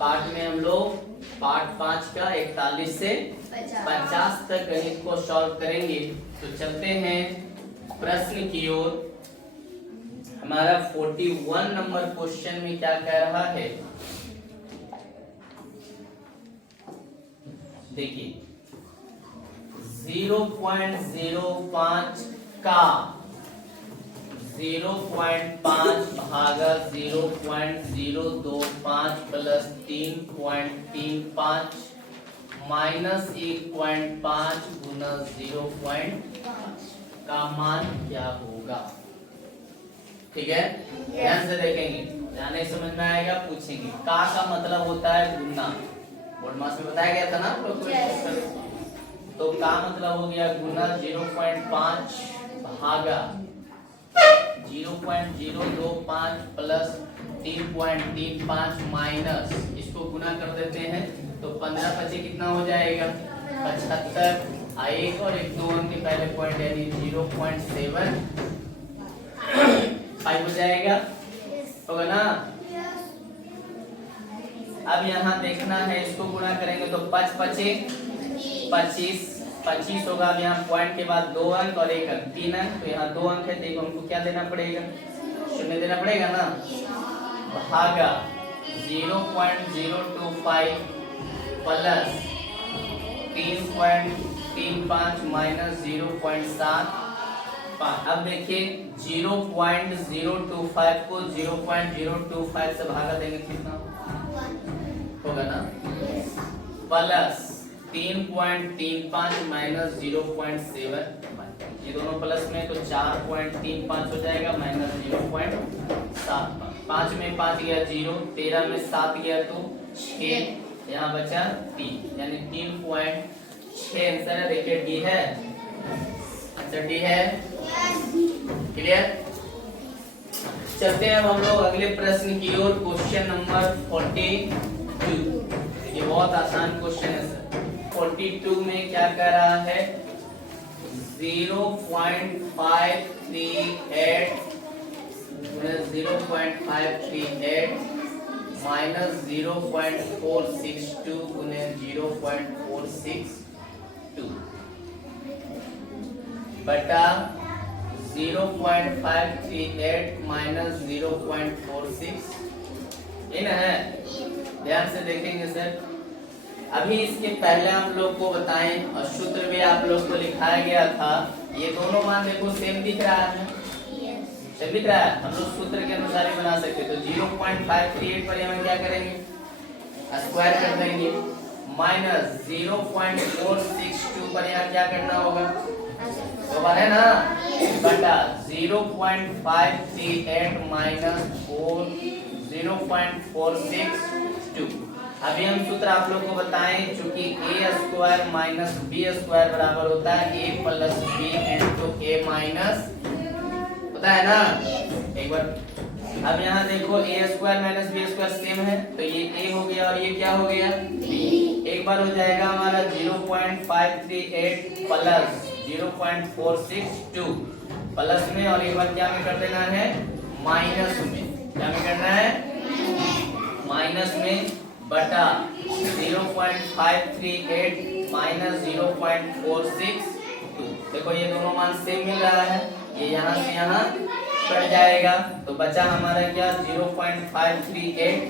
Part में हम लोग पार्ट 5 का 41 से 50 तक गणित को सॉल्व करेंगे। तो चलते हैं प्रश्न की ओर। हमारा 41 नंबर क्वेश्चन में क्या कह रहा है, देखिए 0.05 का 0.5 भागा 0.025 प्लस 3.35 माइनस 1.5 गुना 0.5 का मान क्या होगा। ठीक है, ध्यान से देखेंगे, जाने समझ में आएगा, पूछेंगे। का मतलब होता है गुना, बोर्ड मास में बताया गया था ना आप लोग को। तो का मतलब हो गया गुना 0.5 भागा 0.025 प्लस 3.35 माइनस, इसको गुना कर देते हैं तो 15 पचे कितना हो जाएगा 75। एक और एक दो अंक के पहले पॉइंट यानी 0.75 हो जाएगा, होगा ना। अब यहाँ देखना है, इसको गुणा करेंगे तो 5 पचे 25 होगा। अब यहाँ पॉइंट के बाद 2 अंक और 1 अंक, 3 अंक, तो यहाँ 2 अंक है तो हमको क्या देना पड़ेगा, शून्य देना पड़ेगा ना। भागा 0.025 प्लस 3.35 माइनस 0.75। अब देखिए 0.025 को 0.025 से भागा देंगे कितना होगा ना, प्लस 3.35 माइनस 0.7, ये दोनों प्लस में तो 4.35 हो जाएगा माइनस 0.75। 5 में 5 गया 0, 13 में 7 गया तो 6, यहाँ बचा 3 यानी 3.6 आंसर है। देखिए डी है, आंसर डी है। क्लियर। चलते हैं हम लोग अगले प्रश्न की ओर, क्वेश्चन नंबर 42। ये बहुत आसान क्वेश्चन है सर। 42 में क्या कर रहा है, 0.538 माइनस 0.462 गुने 0.462 बटा 0.538 माइनस 0.46, इन है। ध्यान से देखेंगे सर। अभी इसके पहले हम लोग को बताएं और सूत्र भी आप लोग को लिखाया गया था। ये दोनों मान देखो सेम दिख रहा है, सेम दिख रहा है। हम लोग सूत्र के अनुसार ही बना सकते। तो 0.538 पर हम क्या करेंगे, स्क्वायर कर देंगे, माइनस 0.462 पर यहाँ क्या करना होगा, तो है ना, बटा 0.538 माइनस 0.462। अभी हम सूत्र आप लोग को बताएं, चूंकि a square minus B square बराबर होता है a plus B into A minus, होता है ना। एक बार अब यहाँ देखो a square minus B square same है, तो ये a हो गया और ये क्या हो गया b। एक बार हो जाएगा हमारा 0.538 प्लस 0.462 प्लस में, और एक बार क्या में कर देना है, माइनस में। क्या में करना है, माइनस में, बटा 0.538 माइनस 0.462। देखो ये दोनों मान सेम मिल रहा है, ये यहाँ से यहाँ कट जाएगा तो बचा हमारा क्या 0.538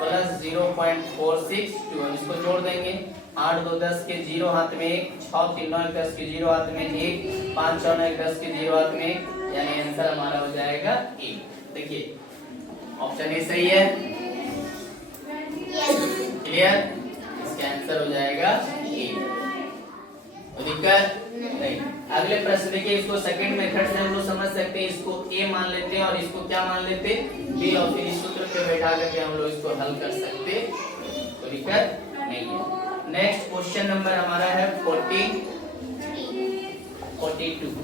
प्लस 0.462। हम इसको जोड़ देंगे, 8 2 10 के 0 हाथ में 1, 6 3 9 10 के 0 हाथ में 1, 5 6 9 10 के 0 हाथ में 1, यानी आंसर हमारा हो जाएगा 1। देखिए ऑप्शन ए सही है। क्लियर, इसका आंसर हो जाएगा ए। तो दिक्कत नहीं। अगले प्रश्न देखिए, इसको सेकंड मेथड से हम लोग समझ सकते हैं। इसको ए मान लेते हैं और इसको क्या मान लेते हैं, बी, और फिर इस सूत्र पे बैठा करके हम लोग इसको हल कर सकते, तो दिक्कत नहीं है। नेक्स्ट क्वेश्चन नंबर हमारा है 42।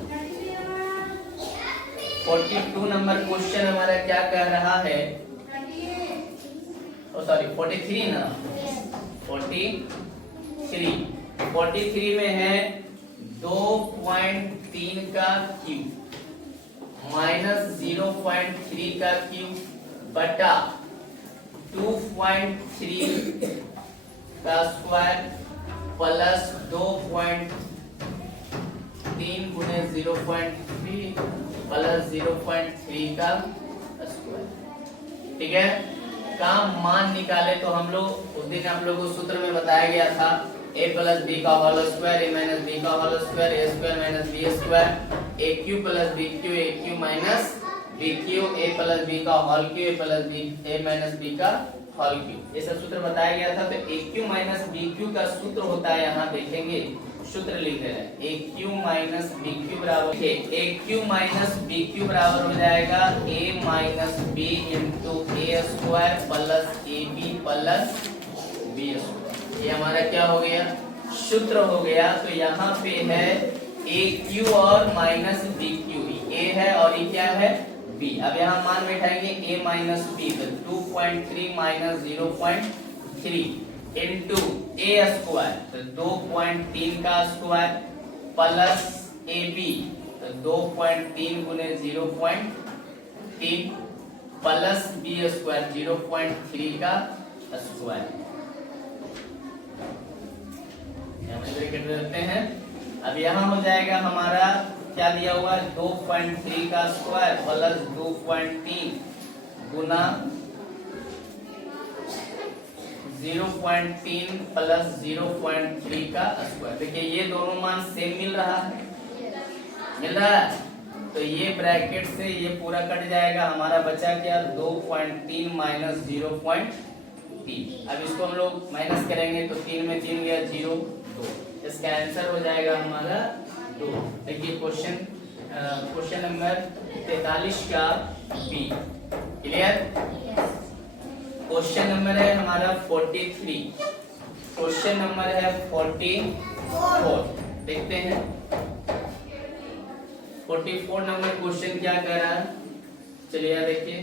42 नंबर क्वेश्चन हमारा क्या कह रहा है, सॉरी 43 ना, 43 में है 2.3 का क्यूब माइनस 0.3 का क्यूब बटा 2.3 का स्क्वायर प्लस 2.3 गुने 0.3 प्लस 0.3 का स्क्वायर। ठीक है, का मान निकाले तो हम लोग उस दिन आप लोगों को सूत्र में बताया गया था a प्लस बी का whole square a minus B का whole square a square minus B square a cube plus B cube a cube minus B cube a plus B का whole cube a plus B a minus B का whole cube, ये सब सूत्र बताया गया था। तो a cube minus B cube का सूत्र होता है, यहाँ देखेंगे सूत्र लिख रहे हैं a cube minus B cube बराबर a cube minus B cube बराबर हो जाएगा a minus B into A square plus A B plus B square. ये हमारा क्या हो गया, सूत्र हो गया। तो यहाँ पे है ए क्यू और माइनस बी क्यू, ए है और ये क्या है बी। अब यहाँ मान बैठाएंगे a माइनस बी, तो 2.3 माइनस 0.3 इंटू ए स्क्वायर, तो 2.3 का स्क्वायर प्लस ए बी, तो 2.3 गुने 0.3 प्लस बी स्क्वायर 0.3 का स्क्वायर। ब्रैकेट रखते हैं। अब यहाँ हो जाएगा हमारा क्या दिया हुआ है 2.3 का स्क्वायर प्लस 2.3 गुना 0.3 प्लस 0.3 का स्क्वायर। देखिए ये दोनों मान सेम मिल रहा है, तो ये ब्रैकेट से ये पूरा कट जाएगा, हमारा बचा क्या 2.3 माइनस 0.3। अब इसको हम लोग माइनस करेंगे तो 3 में 3 गया 0, 2, इसका आंसर हो जाएगा हमारा 2। देखिए क्वेश्चन नंबर 43 का बी। क्लियर? क्वेश्चन नंबर है हमारा 43, क्वेश्चन नंबर है 44। देखते हैं 44 नंबर क्वेश्चन क्या कह रहा है, चलिए यार देखिए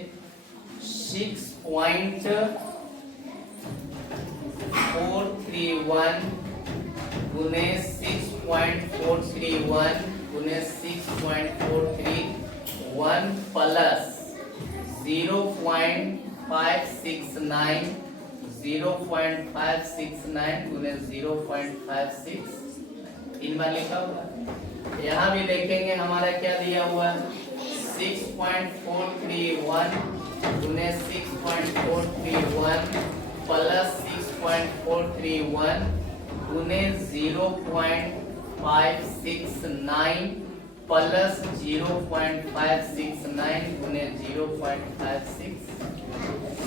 6.431 गुने 6.431 गुने 6.431 प्लस 0.569 गुने 0.56 इन बार लिखा हुआ। यहाँ भी देखेंगे हमारा क्या दिया हुआ है 6.431 गुने 6.431 प्लस 6.431 गुने 0.569 प्लस 0.569 गुने 0.56।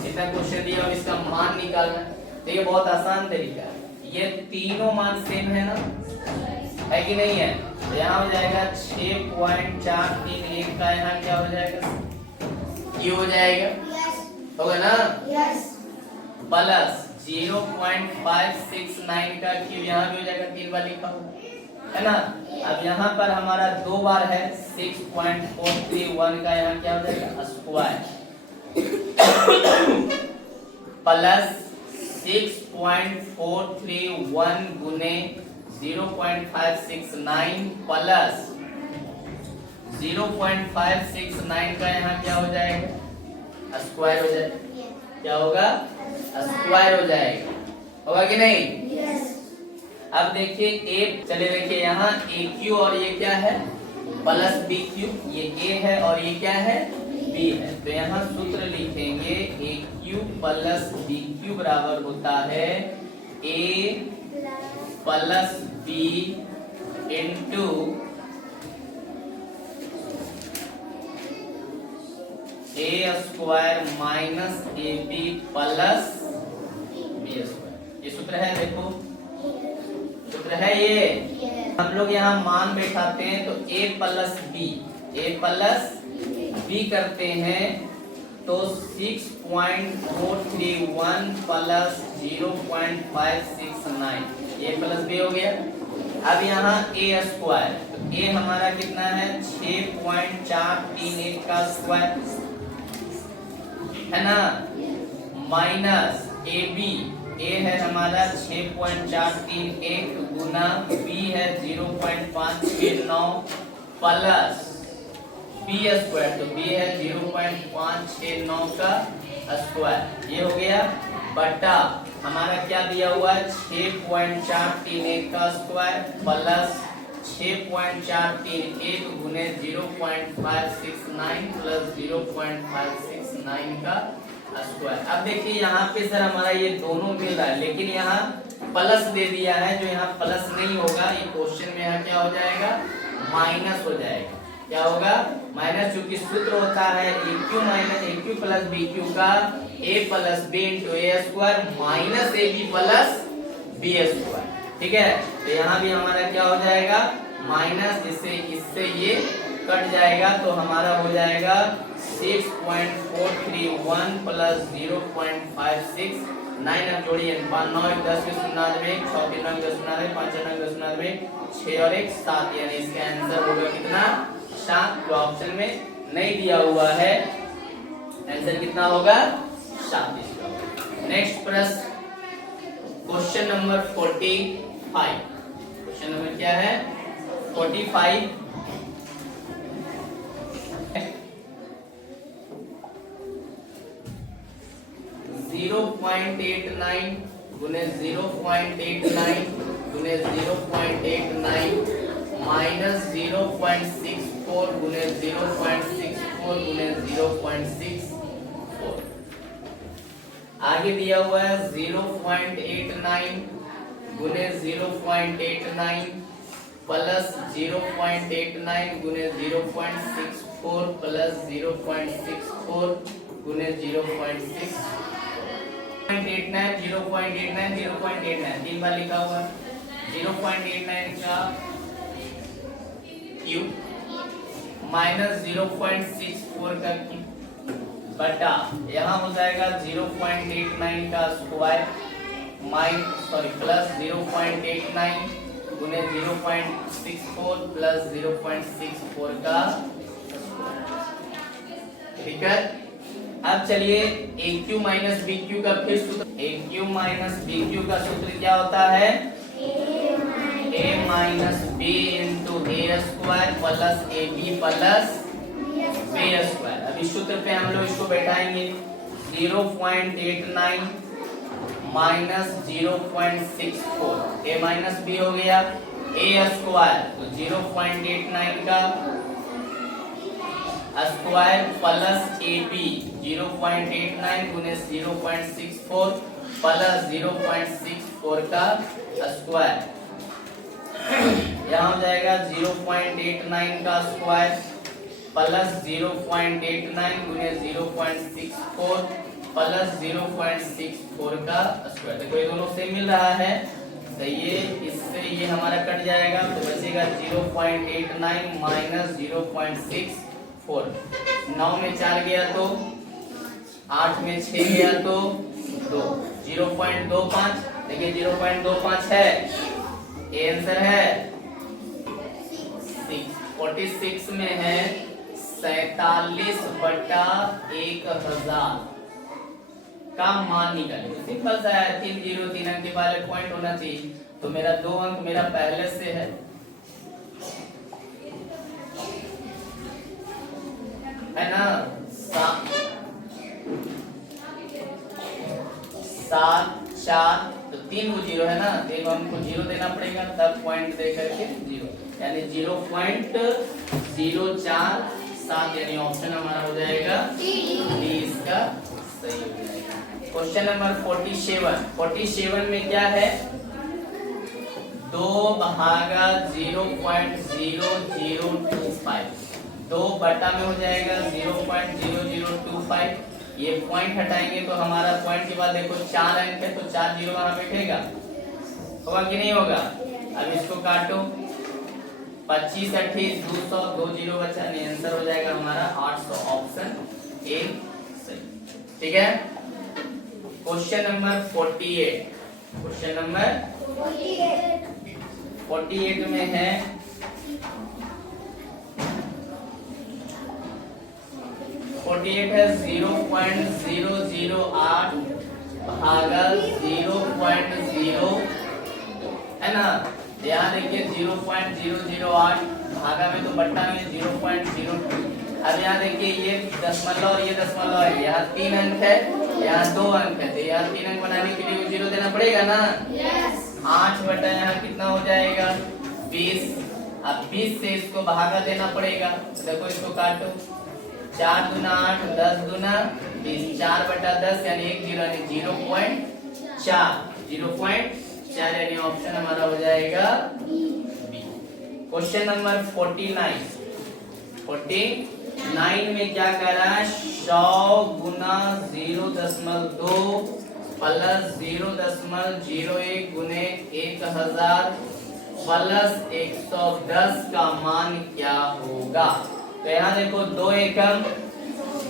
इतना क्वेश्चन दिया, अब इसका मान निकालना है। तो ये बहुत आसान तरीका है, ये तीनों मान सेम है ना, है कि नहीं है? तो यहाँ हो जाएगा 6.431 का यहाँ क्या हो जाएगा क्यू हो जाएगा, होगा ना, प्लस 0.569 का क्यू यहाँ भी हो जाएगा, 3 बार लिखा हुआ है ना। अब यहाँ पर हमारा 2 बार है 6.431 का यहाँ क्या हो जाएगा स्क्वायर प्लस 6.431 गुने 0.569 प्लस 0.569 का यहाँ क्या हो जाएगा स्क्वायर हो जाएगा, क्या होगा स्क्वायर हो जाएगा, होगा कि नहीं? अब देखिए ए, चले देखिए यहाँ ए क्यू और ये क्या है प्लस बी क्यू, ये ए है और ये क्या है बी है। तो यहाँ सूत्र लिखेंगे A cube plus B cube बराबर होता है A plus B into A square minus A B plus B square. ये सूत्र है, देखो सूत्र है ये। हम लोग यहाँ मान बैठाते हैं तो a प्लस बी करते हैं तो 6.431 प्लस 0.569 a प्लस बी हो गया। अब यहाँ a स्क्वायर, तो a हमारा कितना है 6.431 का स्क्वायर है ना, माइनस ए बी, ए है हमारा 6.431 गुना बी है 0.569 प्लस बी स्क्वायर, तो बी है 0.569 का स्क्वायर, ये हो गया, बटा हमारा क्या दिया हुआ है 6.431 का स्क्वायर प्लस 6.431 गुने 0.569 प्लस 0.569 का स्क्वायर। अब देखिए यहाँ पे सर हमारा ये दोनों मिल रहा है, लेकिन यहाँ प्लस दे दिया है, जो यहाँ प्लस नहीं होगा, ये क्वेश्चन में यहाँ क्या हो जाएगा, माइनस हो जाएगा। क्या होगा, माइनस, क्योंकि सूत्र होता है AQ minus AQ plus BQ का A plus B into A square minus AB plus B square. ठीक है, तो यहाँ भी हमारा क्या हो जाएगा, माइनस, इससे ये कट जाएगा, तो हमारा हो जाएगा 6.431 प्लस 0.569। अब जोड़िए, 9 10 के 99, 6 के 9 10 99, 5 9 10 99, 6 और 1 7, यानी इसका आंसर होगा कितना, 7। जो ऑप्शन में नहीं दिया हुआ है, आंसर कितना होगा, 7। नेक्स्ट प्रश्न, क्वेश्चन नंबर 45। क्वेश्चन नंबर क्या है, 45। 0.89 गुने 0.89 गुने 0.89 माइनस 0.64 गुने 0.64 गुने 0.64। आगे दिया हुआ है 0.89 गुने 0.89 प्लस 0.89 गुने 0.64 प्लस 0.64 गुने 0.6 0.89 0.89 0.89 तीन बार लिखा हुआ है। 0.89 का क्यूब माइनस 0.64 का क्यूब बटा यहाँ हो जाएगा 0.89 का स्क्वायर प्लस 0.89 गुने 0.64 प्लस 0.64 का। ठीक है, अब चलिए AQ माइनस BQ का फिर सूत्र, AQ माइनस BQ का सूत्र क्या होता है, A minus B into A square plus AB plus B square. अब इस सूत्र पे हम लोग इसको बैठाएंगे, 0.89 माइनस 0.64, A माइनस B हो गया, A स्क्वायर तो 0.89 का स्क्वायर प्लस AB 0.89 गुने 0.64 प्लस 0.64 का स्क्वायर, यहाँ हो जाएगा 0.89 का स्क्वायर प्लस 0.89 गुने 0.64 प्लस 0.64 का स्क्वायर। देखो ये दोनों सेम मिल रहा है, तो ये इससे ये हमारा कट जाएगा, तो बचेगा 0.89 माइनस 0.64। 9 में 4 गया तो 8 में 6 गया तो 2, 0.25। देखिए 0.25 है, ये आंसर है 46 में है 47/1000 का मान निकालिए। सिंपल सा है, 3 0 3 अंक के बाद पॉइंट होना चाहिए, तो मेरा 2 अंक मेरा पहले से है, ना 7 4, तो 3 को 0 है ना, देखो हमको 0 देना पड़ेगा, तब पॉइंट दे करके 0, यानी 0.04 यानी ऑप्शन हमारा हो जाएगा डी, इसका सही हो जाएगा। क्वेश्चन नंबर 47 में क्या है, 2 भागा 0.0025, 2 बटा में हो जाएगा 0.0025। ये पॉइंट हटाएंगे तो हमारा पॉइंट के बाद देखो 4 अंक है, तो 4 0 वहां बैठेगा, होगा कि नहीं होगा। अब इसको काटो, 25 28 200, 2 0 बचा, नहीं आंसर हो जाएगा हमारा 800, ऑप्शन ए सही। ठीक है, क्वेश्चन नंबर 48। क्वेश्चन नंबर 48 में है 48 है 0.008 भागा 0.0 है ना, यहाँ देखिए 0.008 भागा में तो बट्टा में 0.02, अब यहाँ देखिए ये दशमलव और ये दशमलव है, यहाँ 3 अंक है, यहाँ 2 अंक है, तो यहाँ 3 अंक बनाने के लिए 0 देना पड़ेगा ना। 8 बटा यहाँ कितना हो जाएगा 20। अब 20 से इसको भागा देना पड़ेगा, देखो इसको काटो, 4 दूना 8, 10 दूना 20, 4 बटा 10 यानी 1 0 यानी 0.4, 0.4 यानी ऑप्शन हमारा हो जाएगा बी। क्वेश्चन नंबर 49 में क्या कह रहा है, 100 गुना 0.2 प्लस 0.01 गुने 1000 प्लस 110 का मान क्या होगा। तो यहाँ देखो 2 एकम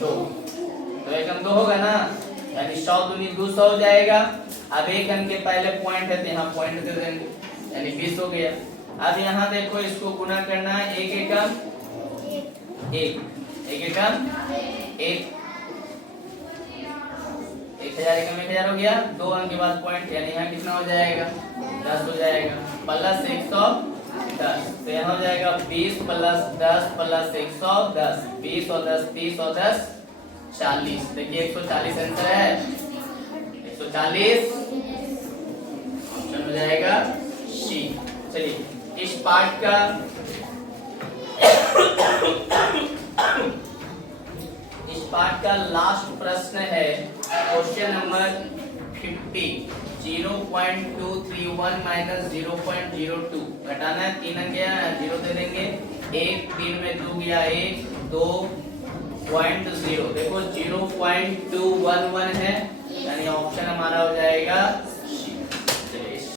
2, 2 एकम 2 होगा ना, यानी 100 दूनी 200 हो जाएगा। अब एक अंक के पहले पॉइंट है तो यहाँ पॉइंट दे देंगे, यानी 20 हो गया। अब यहाँ देखो इसको गुना करना है, 1 एकम 1, 1 एकम 1, 1000 एकम 1000 हो गया, 2 अंक के बाद पॉइंट, यानी यहाँ कितना हो जाएगा 10 हो जाएगा, प्लस 110, तो यहाँ हो जाएगा 20 प्लस 10 प्लस 110, 20 और 10 30 और 10 40। देखिए 140 आंसर है, 140 ऑप्शन हो जाएगा सी। चलिए इस पार्ट का लास्ट प्रश्न है क्वेश्चन नंबर 50। 0.231 माइनस 0.02 घटाना है, 3 अंक गया 0 दे देंगे, 1 3 में 2 गया 1 2.0, देखो 0.211 है, यानी ऑप्शन हमारा हो जाएगा